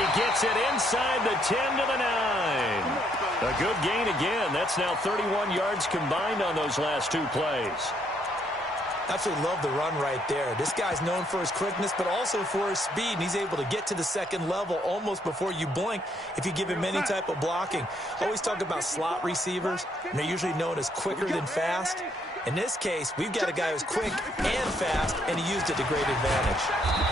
he gets it inside the 10 to the 9. A good gain again. That's now 31 yards combined on those last two plays. Absolutely love the run right there. This guy's known for his quickness, but also for his speed, and he's able to get to the second level almost before you blink if you give him any type of blocking. Always talk about slot receivers, and they're usually known as quicker than fast. In this case, we've got a guy who's quick and fast, and he used it to great advantage.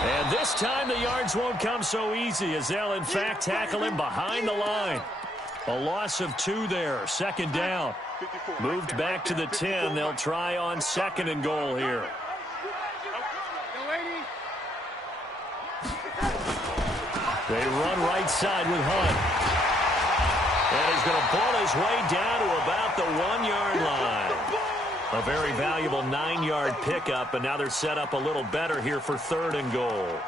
And this time the yards won't come so easy as they'll, in fact, tackle him behind the line. A loss of 2 there, second down. Moved back to the 10. They'll try on second and goal here. They run right side with Hunt. And he's going to pull his way down to about the 1-yard line. A very valuable 9-yard pickup, and now they're set up a little better here for third and goal.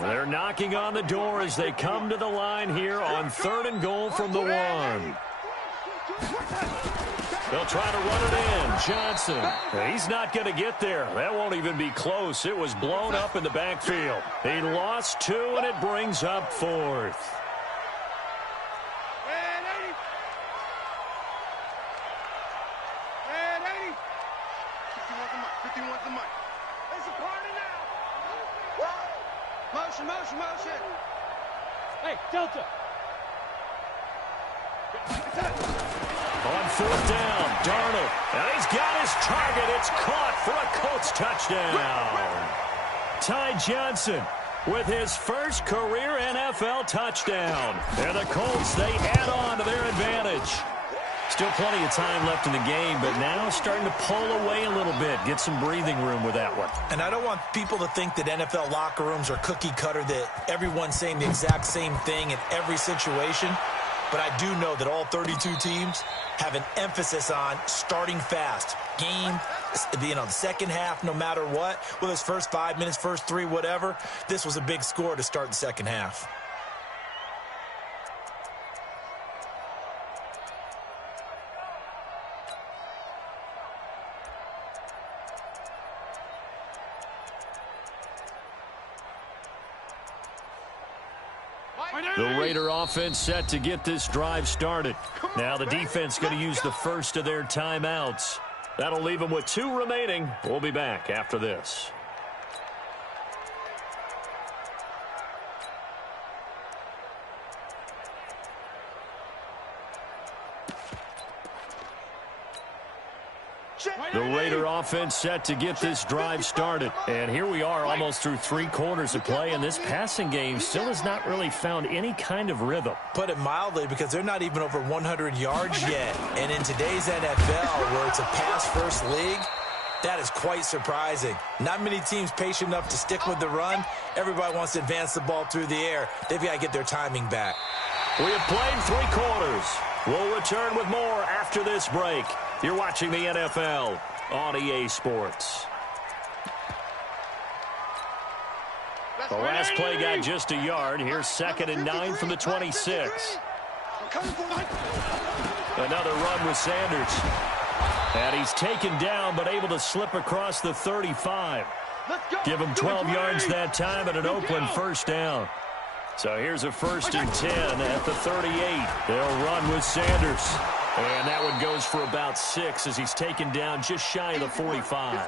They're knocking on the door as they come to the line here on third and goal from the 1. They'll try to run it in. Johnson. He's not going to get there. That won't even be close. It was blown up in the backfield. He lost 2, and it brings up 4th. Motion. Hey, Delta. On 4th down, Darnold. And he's got his target. It's caught for a Colts touchdown. Ty Johnson with his first career NFL touchdown. And the Colts, they add on to their advantage. Still plenty of time left in the game, but now starting to pull away a little bit. Get some breathing room with that one. And I don't want people to think that NFL locker rooms are cookie cutter, that everyone's saying the exact same thing in every situation. But I do know that all 32 teams have an emphasis on starting fast. Game, the second half, no matter what. Whether it's first 5 minutes, first 3, whatever. This was a big score to start the second half. The Raider offense set to get this drive started. Now the defense going to use the first of their timeouts. That'll leave them with 2 remaining. We'll be back after this. The Raider offense set to get this drive started. And here we are almost through 3 quarters of play, and this passing game still has not really found any kind of rhythm. Put it mildly, because they're not even over 100 yards yet. And in today's NFL, where it's a pass-first league, that is quite surprising. Not many teams patient enough to stick with the run. Everybody wants to advance the ball through the air. They've got to get their timing back. We have played 3 quarters. We'll return with more after this break. You're watching the NFL on EA Sports. The last play got just a yard. Here's 2nd and 9 from the 26. Another run with Sanders. And he's taken down but able to slip across the 35. Give him 12 yards that time and an Oakland first down. So here's a 1st and 10 at the 38. They'll run with Sanders. And that one goes for about 6 as he's taken down just shy of the 45.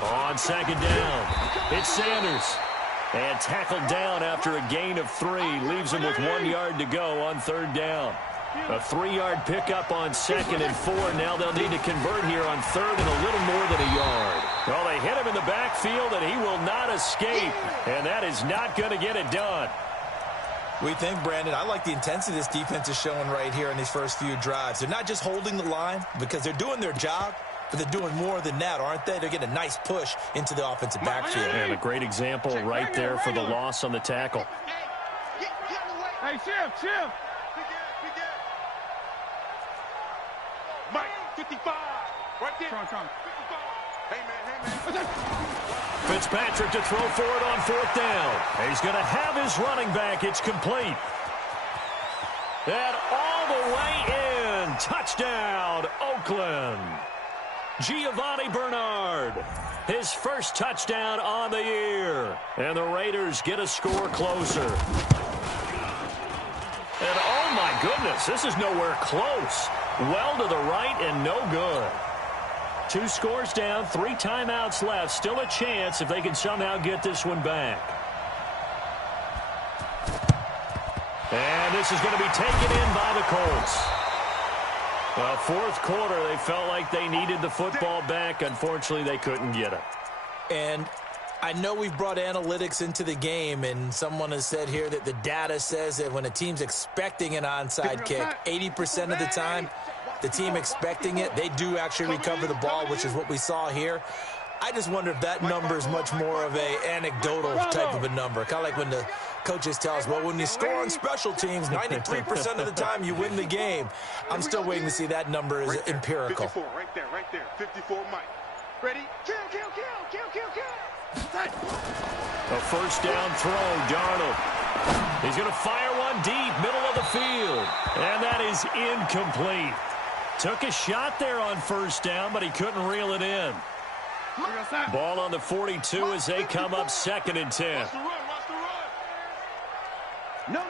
On 2nd down, it's Sanders. And tackled down after a gain of 3. Leaves him with 1 yard to go on 3rd down. A 3-yard pickup on 2nd and 4. Now they'll need to convert here on 3rd and a little more than a yard. Well, they hit him in the backfield, and he will not escape. And that is not going to get it done. We think, Brandon, I like the intensity this defense is showing right here in these first few drives. They're not just holding the line because they're doing their job, but they're doing more than that, aren't they? They're getting a nice push into the offensive backfield. And a great example right there for the loss on the tackle. Hey, Chip. Mike, 55. Right there. Hey, man. Fitzpatrick to throw for it on 4th down. He's going to have his running back. It's complete. And all the way in. touchdown, Oakland. Giovanni Bernard, his first touchdown on the year. And the Raiders get a score closer. And oh my goodness, this is nowhere close. Well to the right and no good. 2 scores down, 3 timeouts left. Still a chance if they can somehow get this one back. And this is going to be taken in by the Colts. Well, fourth quarter, they felt like they needed the football back. Unfortunately, they couldn't get it. And I know we've brought analytics into the game, and someone has said here that the data says that when a team's expecting an onside kick, 80% of the time, the team expecting it, they do actually recover the ball, which is what we saw here. I just wonder if that number is much more of a anecdotal type of a number. Kind of like when the coaches tell us, well, when you score on special teams, 93% of the time you win the game. I'm still waiting to see that number is empirical. 54, right there. 54, Mike. Ready? Kill. A first down throw, Darnold. He's going to fire one deep, middle of the field. And that is incomplete. Took a shot there on first down, but he couldn't reel it in. Ball on the 42 as they come up 2nd and 10. Watch the run. No.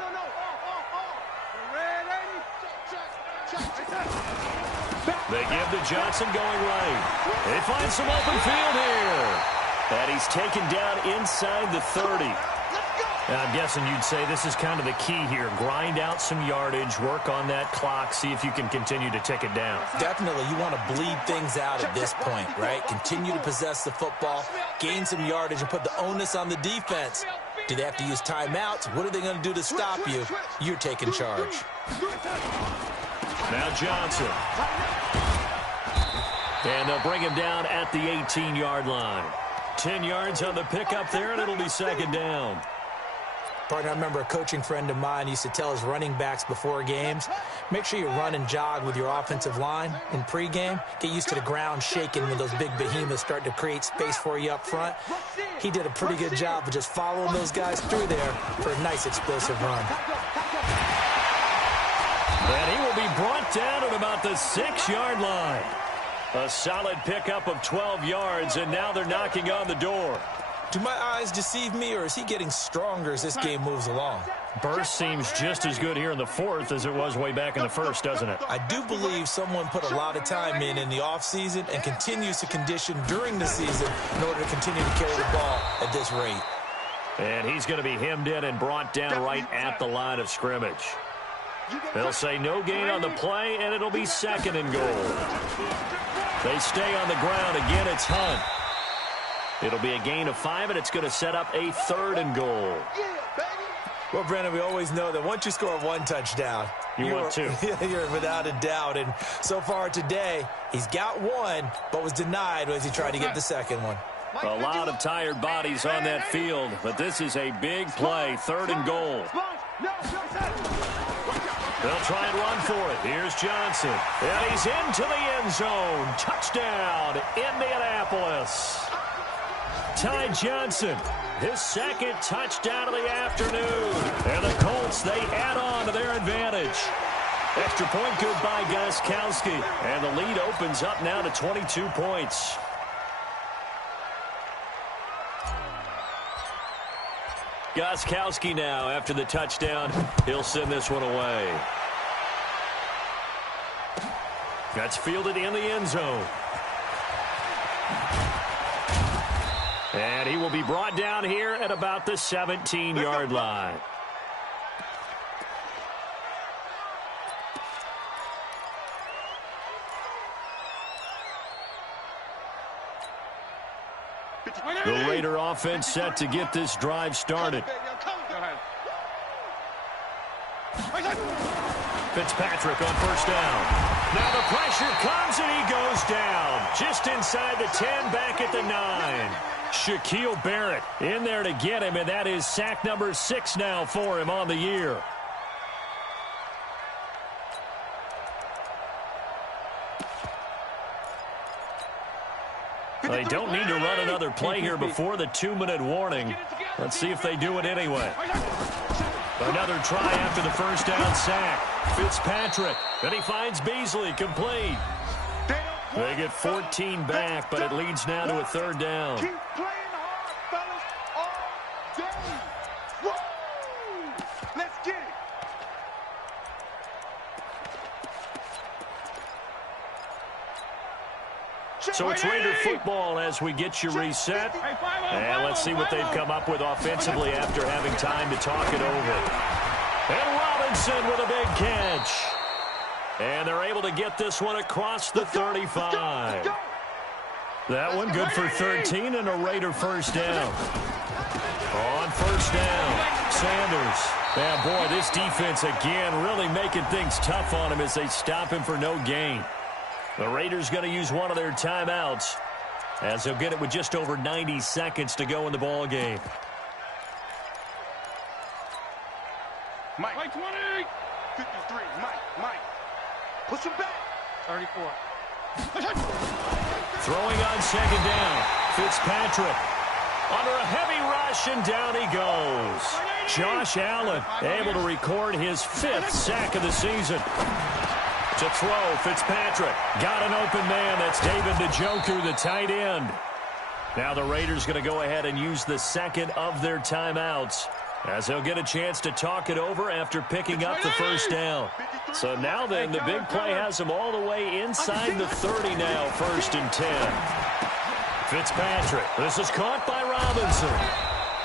They give to Johnson going right. They find some open field here. And he's taken down inside the 30. Now, I'm guessing you'd say this is kind of the key here. Grind out some yardage, work on that clock, see if you can continue to tick it down. Definitely, you want to bleed things out at this point, right? Continue to possess the football, gain some yardage, and put the onus on the defense. Do they have to use timeouts? What are they going to do to stop you? You're taking charge. Now Johnson. And they'll bring him down at the 18-yard line. 10 yards on the pickup there, and it'll be 2nd down. Partner, I remember a coaching friend of mine used to tell his running backs before games, make sure you run and jog with your offensive line in pregame. Get used to the ground shaking when those big behemoths start to create space for you up front. He did a pretty good job of just following those guys through there for a nice explosive run. And he will be brought down at about the 6-yard line. A solid pickup of 12 yards, and now they're knocking on the door. Do my eyes deceive me, or is he getting stronger as this game moves along? Burst seems just as good here in the 4th as it was way back in the 1st, doesn't it? I do believe someone put a lot of time in the offseason and continues to condition during the season in order to continue to carry the ball at this rate. And he's going to be hemmed in and brought down right at the line of scrimmage. They'll say no gain on the play, and it'll be 2nd and goal. They stay on the ground. Again, it's Hunt. It'll be a gain of 5, and it's going to set up a 3rd and goal. Well, Brandon, we always know that once you score 1 touchdown, want 2. You're without a doubt. And so far today, he's got 1, but was denied as he tried to get the 2nd one. A lot of tired bodies on that field, but this is a big play, 3rd and goal. They'll try and run for it. Here's Johnson. And he's into the end zone. Touchdown, Indianapolis. Ty Johnson, his 2nd touchdown of the afternoon. And the Colts, they add on to their advantage. Extra point good by Gostkowski. And the lead opens up now to 22 points. Gostkowski now after the touchdown. He'll send this one away. That's fielded in the end zone. And he will be brought down here at about the 17-yard line. The Raider offense set to get this drive started. Fitzpatrick on first down. Now the pressure comes and he goes down. Just inside the 10, back at the 9. Shaquille Barrett in there to get him, and that is sack number 6 now for him on the year. They don't need to run another play here before the 2-minute warning. Let's see if they do it anyway. Another try after the first down sack. Fitzpatrick. And he finds Beasley, complete. They get 14 back, but it leads now to a third down. Keep playing hard, fellas, all day. Woo! Let's get it. So it's Raider football as we get you reset. And let's see what they've come up with offensively after having time to talk it over. And Robinson with a big catch. And they're able to get this one across the 35. That one good for 13 and a Raider first down. On first down, Sanders. Yeah, boy, this defense again really making things tough on him as they stop him for no gain. The Raiders going to use one of their timeouts as they'll get it with just over 90 seconds to go in the ball game. Mike 20. 53. Mike. Push him back. 34. Throwing on second down. Fitzpatrick under a heavy rush, and down he goes. Josh Allen able to record his 5th sack of the season. To throw, Fitzpatrick. Got an open man. That's David Njoku, the tight end. Now the Raiders going to go ahead and use the second of their timeouts as they'll get a chance to talk it over after picking up the first down. So now then, the big play has them all the way inside the 30 now, 1st and 10. Fitzpatrick. This is caught by Robinson.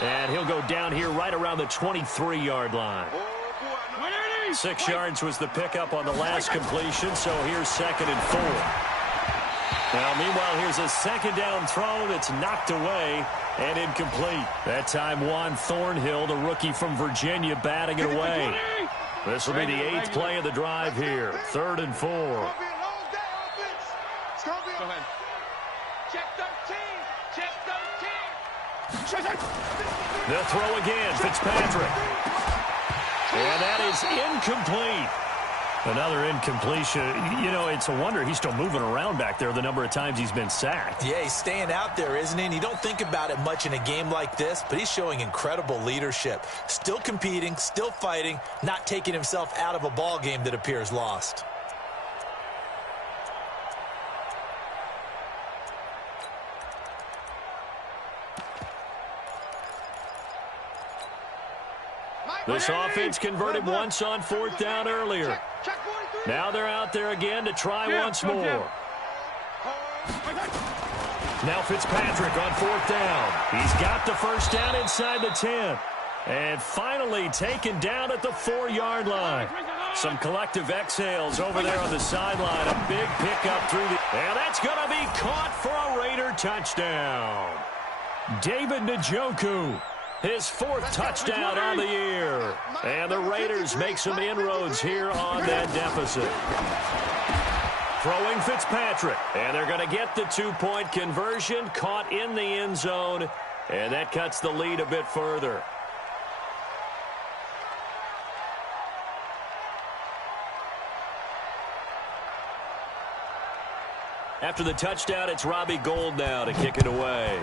And he'll go down here right around the 23-yard line. 6 yards was the pickup on the last completion, so here's 2nd and 4. Now, meanwhile, here's a second down throw that's knocked away and incomplete. That time, Juan Thornhill, the rookie from Virginia, batting it away. This will be the 8th play of the drive here. 3rd and 4. Go ahead. Check 13. The throw again, Fitzpatrick. And that is incomplete. Another incompletion. You know, it's a wonder he's still moving around back there the number of times he's been sacked. Yeah, he's staying out there, isn't he? And you don't think about it much in a game like this, but he's showing incredible leadership. Still competing, still fighting, not taking himself out of a ball game that appears lost. This offense converted once on 4th down earlier. Now they're out there again to try once more. Now Fitzpatrick on 4th down. He's got the first down inside the 10. And finally taken down at the 4-yard line. Some collective exhales over there on the sideline. A big pickup through the... And that's going to be caught for a Raider touchdown. David Njoku. His 4th touchdown on the year. And the Raiders make some inroads here on that deficit. Throwing Fitzpatrick. And they're going to get the 2-point conversion. Caught in the end zone. And that cuts the lead a bit further. After the touchdown, it's Robbie Gould now to kick it away.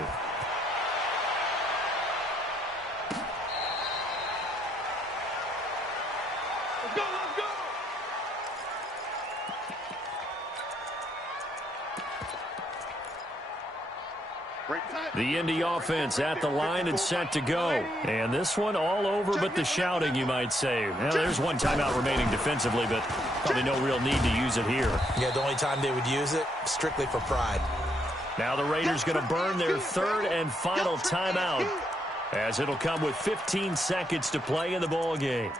The Indy offense at the line and set to go. And this one all over but the shouting, you might say. Well, there's one timeout remaining defensively, but probably no real need to use it here. Yeah, the only time they would use it, strictly for pride. Now the Raiders going to burn their 3rd and final timeout, as it'll come with 15 seconds to play in the ball game.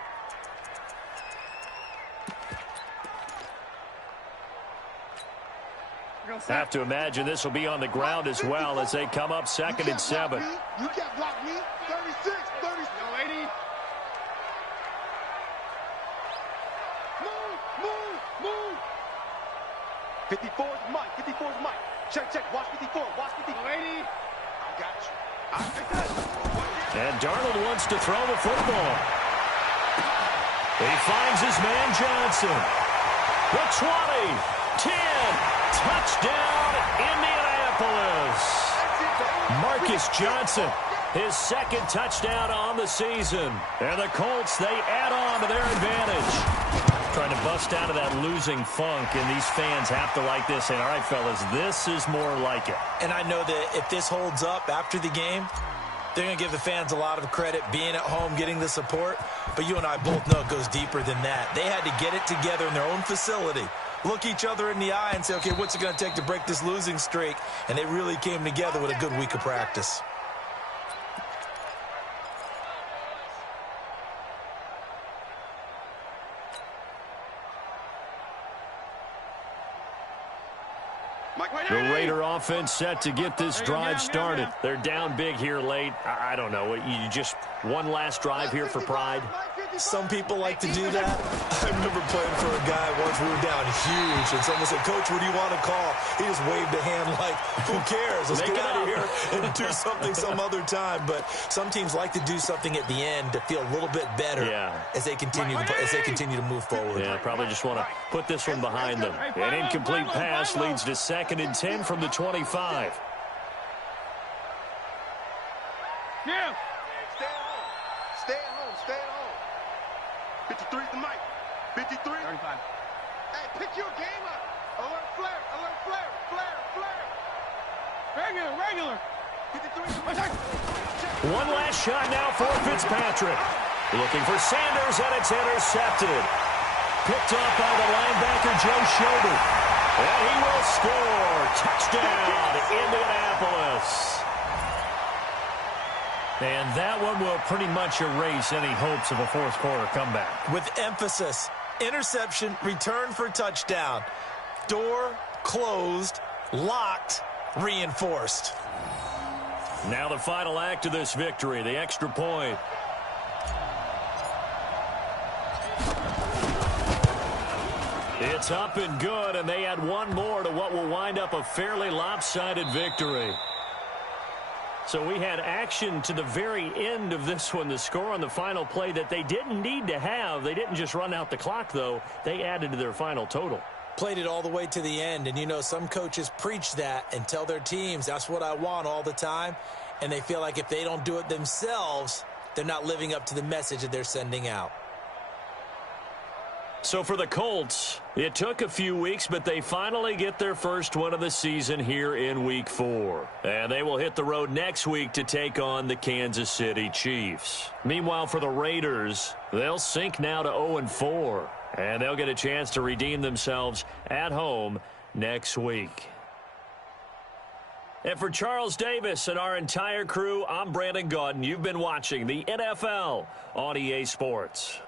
Have to imagine this will be on the ground as well as they come up 2nd and 7. You can't block me. 36, 30. No, 80. Move. 54's Mike. Check. Watch 54. Watch 54. 80. I got you. And Darnold wants to throw the football. He finds his man Johnson. The 20, 10. Touchdown, Indianapolis. Marcus Johnson, his 2nd touchdown on the season. And the Colts, they add on to their advantage. Trying to bust out of that losing funk, and these fans have to like this. And all right, fellas, this is more like it. And I know that if this holds up after the game, they're going to give the fans a lot of credit being at home, getting the support. But you and I both know it goes deeper than that. They had to get it together in their own facility, look each other in the eye and say, okay, what's it going to take to break this losing streak? And they really came together with a good week of practice. The Raider offense set to get this drive started. They're down big here late. I don't know. You just one last drive here for pride. Some people like to do that. I remember playing for a guy once. We were down huge, and someone said, Coach, what do you want to call? He just waved a hand like, who cares? Let's get out of here and do something some other time. But some teams like to do something at the end to feel a little bit better as they continue to move forward. Yeah, probably just want to put this one behind them. An incomplete pass leads to 2nd and 10 from the 25. Yeah. Stay at home. Stay at home. Stay at home. 53's the mic. 53. 35. Hey, pick your game up. Alert flare. Alert flare. Flare. Flare. Regular. Regular. 53. One last shot now for Fitzpatrick. Looking for Sanders, and it's intercepted. Picked up by the linebacker, Joe Schobert. And he will score. Touchdown, Indianapolis. And that one will pretty much erase any hopes of a fourth quarter comeback. With emphasis, interception, return for touchdown. Door closed, locked, reinforced. Now the final act of this victory, the extra point. It's up and good, and they add one more to what will wind up a fairly lopsided victory. So we had action to the very end of this one. The score on the final play that they didn't need to have. They didn't just run out the clock, though. They added to their final total. Played it all the way to the end. And, you know, some coaches preach that and tell their teams, that's what I want all the time. And they feel like if they don't do it themselves, they're not living up to the message that they're sending out. So for the Colts, it took a few weeks, but they finally get their first win of the season here in Week 4. And they will hit the road next week to take on the Kansas City Chiefs. Meanwhile, for the Raiders, they'll sink now to 0-4. And they'll get a chance to redeem themselves at home next week. And for Charles Davis and our entire crew, I'm Brandon Gaudin. You've been watching the NFL on EA Sports.